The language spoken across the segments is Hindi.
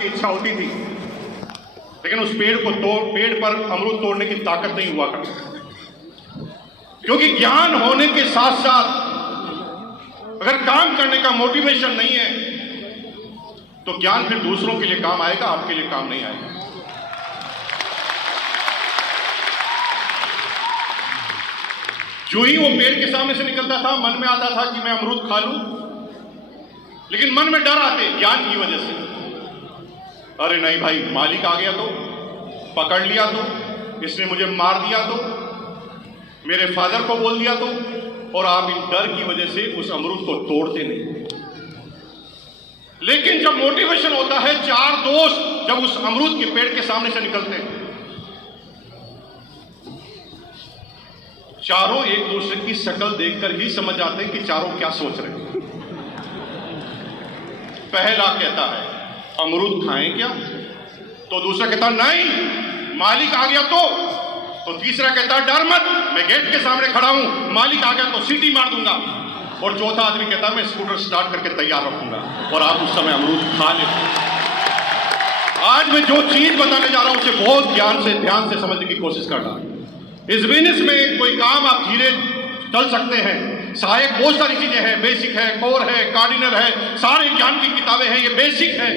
इच्छा होती थी, लेकिन उस पेड़ पर अमरूद तोड़ने की ताकत नहीं हुआ करती। क्योंकि ज्ञान होने के साथ साथ अगर काम करने का मोटिवेशन नहीं है तो ज्ञान फिर दूसरों के लिए काम आएगा, आपके लिए काम नहीं आएगा। जो ही वो पेड़ के सामने से निकलता था, मन में आता था कि मैं अमरूद खा लूं, लेकिन मन में डर आते ज्ञान की वजह से। अरे नहीं भाई, मालिक आ गया तो, पकड़ लिया तो, इसने मुझे मार दिया तो, मेरे फादर को बोल दिया तो, और आप इन डर की वजह से उस अमरूद को तोड़ते नहीं। लेकिन जब मोटिवेशन होता है, चार दोस्त जब उस अमरूद के पेड़ के सामने से निकलते हैं, चारों एक दूसरे की शक्ल देखकर ही समझ जाते हैं कि चारों क्या सोच रहे हैं। पहला कहता है अमरूद खाएं क्या, तो दूसरा कहता नहीं, मालिक आ गया तो तीसरा कहता डर मत, मैं गेट के सामने खड़ा हूं, मालिक आ गया तो सीटी मार दूंगा, और चौथा आदमी कहता मैं स्कूटर स्टार्ट करके तैयार रखूंगा, और आप उस समय अमरूद खा लेते। आज मैं जो चीज बताने जा रहा हूं उसे बहुत ध्यान से समझने की कोशिश करना। इस बिजनेस में कोई काम आप धीरे चल सकते हैं, सहायक बहुत सारी चीजें हैं, बेसिक है, कोर है, कार्डिनल है, सारे ज्ञान की किताबें हैं, ये बेसिक है।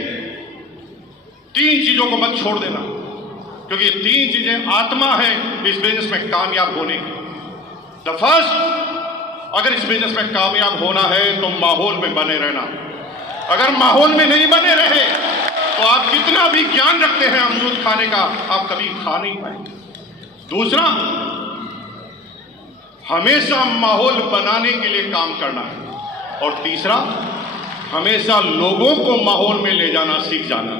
तीन चीजों को मत छोड़ देना, क्योंकि ये तीन चीजें आत्मा है इस बिजनेस में कामयाब होने की। द फर्स्ट, अगर इस बिजनेस में कामयाब होना है तो माहौल में बने रहना। अगर माहौल में नहीं बने रहे तो आप जितना भी ज्ञान रखते हैं अमरूद खाने का, आप कभी खा नहीं पाएंगे। दूसरा, हमेशा माहौल बनाने के लिए काम करना है, और तीसरा, हमेशा लोगों को माहौल में ले जाना सीख जाना।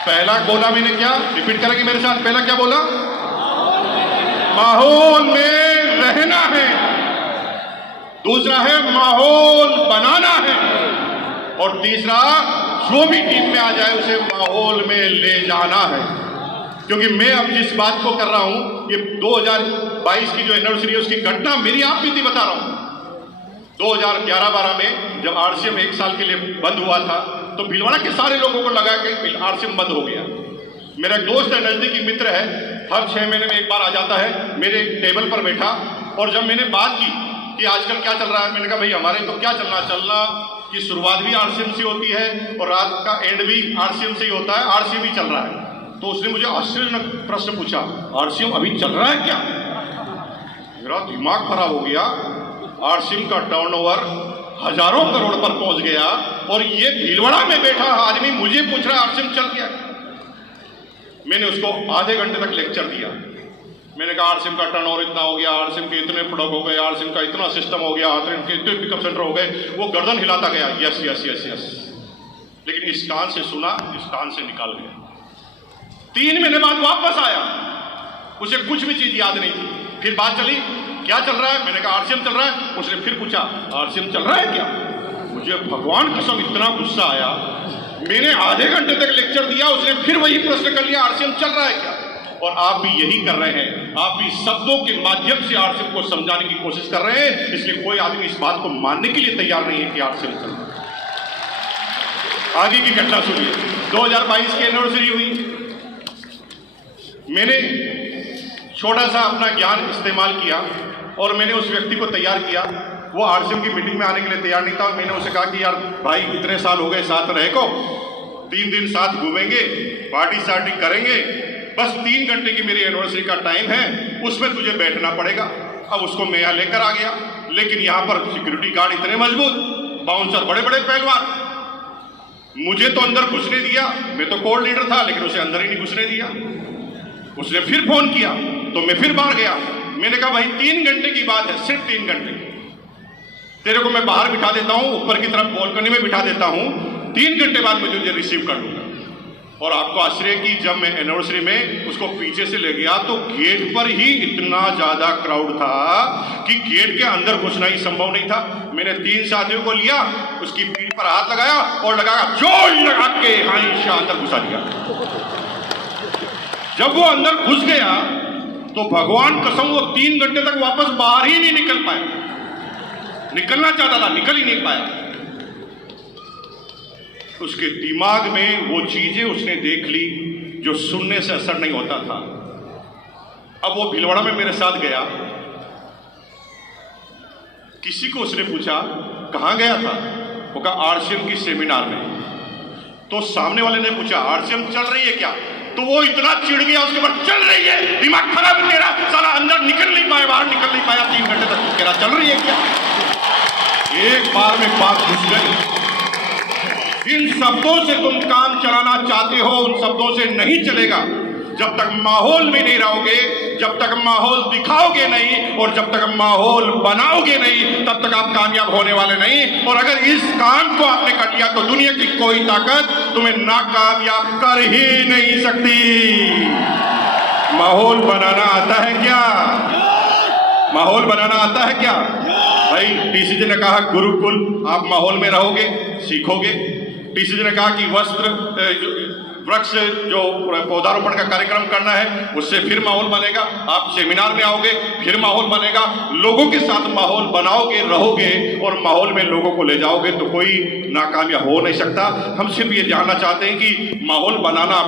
पहला बोला मैंने क्या, रिपीट करेंगे मेरे साथ, पहला क्या बोला? माहौल में रहना है। दूसरा है माहौल बनाना है, और तीसरा जो भी टीम में आ जाए उसे माहौल में ले जाना है। क्योंकि मैं अब जिस बात को कर रहा हूं, ये 2022 की जो एनिवर्सरी है उसकी घटना मेरी आप बीती बता रहा हूं। 2011-12 में जब आरसीएम 1 साल के लिए बंद हुआ था, तो भीलवाड़ा के सारे लोगों को लगा कि आरसीएम बंद हो गया। मेरा एक दोस्त है, नजदीकी मित्र है, हर 6 महीने में एक बार आ जाता है, मेरे टेबल पर बैठा, और जब मैंने बात की कि आजकल क्या चल रहा है, मैंने कहा भाई हमारे तो क्या चलना कि शुरुआत भी आरसीएम से होती है और रात का एंड भी आरसीएम से ही होता है, आरसीएम ही चल रहा है। तो उसने मुझे आश्चर्यजनक प्रश्न पूछा, आरसीएम अभी चल रहा है क्या? मेरा दिमाग खराब हो गया। आरसीएम का टर्नओवर हजारों करोड़ पर पहुंच गया, और ये भीलवाड़ा में बैठा आदमी मुझे पूछ रहा है आरसीएम चल गया। मैंने उसको आधे घंटे तक लेक्चर दिया। मैंने कहा आरसीएम का टर्नओवर इतना हो गया, आरसीएम के इतने प्रोडक्ट हो गए, आरसीएम का इतना सिस्टम हो गया, आरसीएम के इतने पिकअप सेंटर हो गए। वो गर्दन हिलाता गया, यस यस यस यस, लेकिन इस कान से सुना, इस कान से निकाल गया। 3 महीने बाद वापस आया, उसे कुछ भी चीज याद नहीं थी। फिर बात चली, क्या चल रहा है? मैंने कहा आरसीएम चल रहा है। उसने फिर पूछा आरसीएम चल रहा है क्या? मुझे भगवान कसम इतना गुस्सा आया, मैंने आधे घंटे तक लेक्चर दिया, उसने फिर वही प्रश्न कर लिया, आरसीएम चल रहा है क्या? और आप भी यही कर रहे हैं, आप भी शब्दों के माध्यम से आरसीएम को समझाने की कोशिश कर रहे हैं। इसलिए कोई आदमी इस बात को मानने के लिए तैयार नहीं है कि आरसीएम चल रहा है। आगे की घटना सुनिए। 2022 की एनिवर्सरी हुई, मैंने छोटा सा अपना ज्ञान इस्तेमाल किया और मैंने उस व्यक्ति को तैयार किया। वो आरसीएम की मीटिंग में आने के लिए तैयार नहीं था। मैंने उसे कहा कि यार भाई, इतने साल हो गए साथ रहे को, 3 दिन साथ घूमेंगे, पार्टी सार्टी करेंगे, बस 3 घंटे की मेरी एनिवर्सरी का टाइम है, उसमें तुझे बैठना पड़ेगा। अब उसको मैं यहाँ लेकर आ गया, लेकिन यहाँ पर सिक्योरिटी गार्ड इतने मजबूत, बाउंसर बड़े बड़े पहलवान, मुझे तो अंदर घुसने दिया। मैं तो कोर लीडर था, लेकिन उसे अंदर ही नहीं घुसने दिया। उसने फिर फोन किया तो मैं फिर बाहर गया। मैंने कहा भाई 3 घंटे की बात है, सिर्फ 3 घंटे, तेरे को मैं बाहर बिठा देता हूं, ऊपर की तरफ बालकनी में बिठा देता हूं, 3 घंटे बाद मैं तुझे रिसीव कर लूंगा। और आपको आश्चर्य कि जब मैं एनिवर्सरी में उसको पीछे से ले गया तो गेट पर ही इतना ज्यादा क्राउड था कि गेट के अंदर घुसना ही संभव नहीं था। मैंने 3 साथियों को लिया, उसकी पीठ पर हाथ लगाया और लगाया, जोर लगा के हाँ अंदर घुसा दिया। जब वो अंदर घुस गया तो भगवान कसम वो 3 घंटे तक वापस बाहर ही नहीं निकल पाया। निकलना चाहता था, निकल ही नहीं पाया। उसके दिमाग में वो चीजें उसने देख ली जो सुनने से असर नहीं होता था। अब वो भीलवाड़ा में मेरे साथ गया, किसी को उसने पूछा कहां गया था, वो कहा आरसीएम की सेमिनार में। तो सामने वाले ने पूछा आरसीएम चल रही है क्या, तो वो इतना चिढ़ गया उसके बाद, चल रही है, दिमाग खराब है तेरा, साला अंदर निकल नहीं पाया, बाहर निकल नहीं पाया, 3 घंटे तक कह रहा चल रही है क्या। एक बार में बात घुस गई। जिन शब्दों से तुम काम चलाना चाहते हो उन शब्दों से नहीं चलेगा। जब तक माहौल में नहीं रहोगे, जब तक माहौल दिखाओगे नहीं और जब तक माहौल बनाओगे नहीं, तब तक आप कामयाब होने वाले नहीं। और अगर इस काम को आपने कर लिया तो दुनिया की कोई ताकत तुम्हें नाकामयाब कर ही नहीं सकती। माहौल बनाना आता है क्या? माहौल बनाना आता है क्या? भाई टीसी जी ने कहा गुरुकुल, आप माहौल में रहोगे सीखोगे। टीसी जी ने कहा कि वृक्ष जो पौधारोपण का कार्यक्रम करना है उससे फिर माहौल बनेगा। आप सेमिनार में आओगे फिर माहौल बनेगा। लोगों के साथ माहौल बनाओगे, रहोगे और माहौल में लोगों को ले जाओगे तो कोई नाकामयाब हो नहीं सकता। हम सिर्फ ये जानना चाहते हैं कि माहौल बनाना